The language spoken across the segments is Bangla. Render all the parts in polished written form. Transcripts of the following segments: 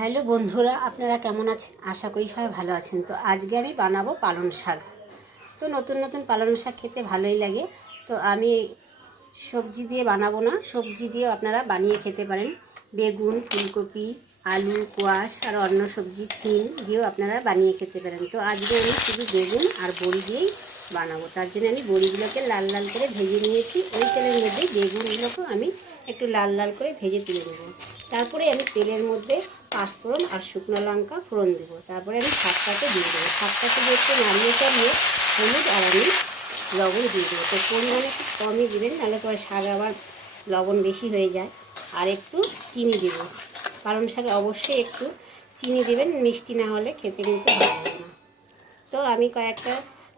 হ্যালো বন্ধুরা, আপনারা কেমন আছেন? আশা করি সবাই ভালো আছেন। তো আজকে আমি বানাবো পালং শাক। তো নতুন নতুন পালং শাক খেতে ভালোই লাগে। তো আমি সবজি দিয়ে বানাবো না, সবজি দিয়েও আপনারা বানিয়ে খেতে পারেন। বেগুন, ফুলকপি, আলু, কোয়াশ আর অন্য সবজি সিম দিয়েও আপনারা বানিয়ে খেতে পারেন। তো আজকে আমি শুধু বেগুন আর বড়ি দিয়েই বানাবো। তার জন্য আমি বড়িগুলোকে লাল লাল করে ভেজে নিয়েছি। ওই তেলের মধ্যে বেগুনগুলোকেও আমি একটু লাল লাল করে ভেজে তুলে দেবো। তারপরে আমি তেলের মধ্যে পাঁচফোড়ন আর শুকনো লঙ্কা ফোড়ন দেবো। তারপরে আমি শাকটাকে দিয়ে দেবো। শাকটাকে দিয়ে একটু নাড়িয়ে চালিয়ে হলুদ আর আমি লবণ দিয়ে দেবো। তো পরিমাণে একটু কমই দেবেন, নাহলে পরে শাক আবার লবণ বেশি হয়ে যায়। আর একটু চিনি দেবো। পালং শাকে অবশ্যই একটু চিনি দেবেন, মিষ্টি না হলে খেতে কিন্তু ভালো লাগে না। তো আমি কয়েকটা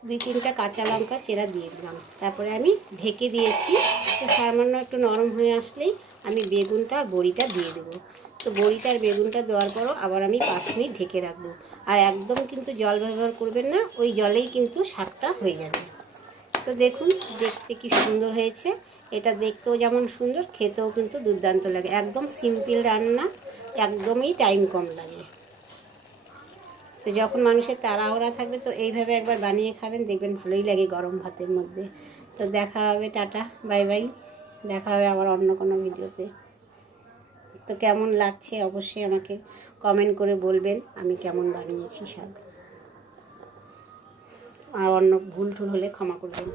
2-3টা কাঁচা লঙ্কা চেরা দিয়ে দিলাম। তারপরে আমি ঢেকে দিয়েছি। তো সামান্য একটু নরম হয়ে আসলেই আমি বেগুনটা আর বড়িটা দিয়ে দেবো। তো বড়িটা আর বেগুনটা দেওয়ার পরও আবার আমি 5 মিনিট ঢেকে রাখবো। আর একদম কিন্তু জল ব্যবহার করবেন না, ওই জলেই কিন্তু শাকটা হয়ে যাবে। তো দেখুন দেখতে কি সুন্দর হয়েছে। এটা দেখতেও যেমন সুন্দর, খেতেও কিন্তু দুর্দান্ত লাগে। একদম সিম্পল রান্না, একদমই টাইম কম লাগে। তো যখন মানুষের তাড়াহুড়া থাকবে তো এইভাবে একবার বানিয়ে খাবেন, দেখবেন ভালোই লাগে গরম ভাতের মধ্যে। তো দেখা হবে, টাটা বাই বাই। দেখা হবে আবার অন্য কোনো ভিডিওতে। তো কেমন লাগছে অবশ্যই আমাকে কমেন্ট করে বলবেন আমি কেমন বানিয়েছি শাক। আর অন্য ভুল টুল হলে ক্ষমা করবেন।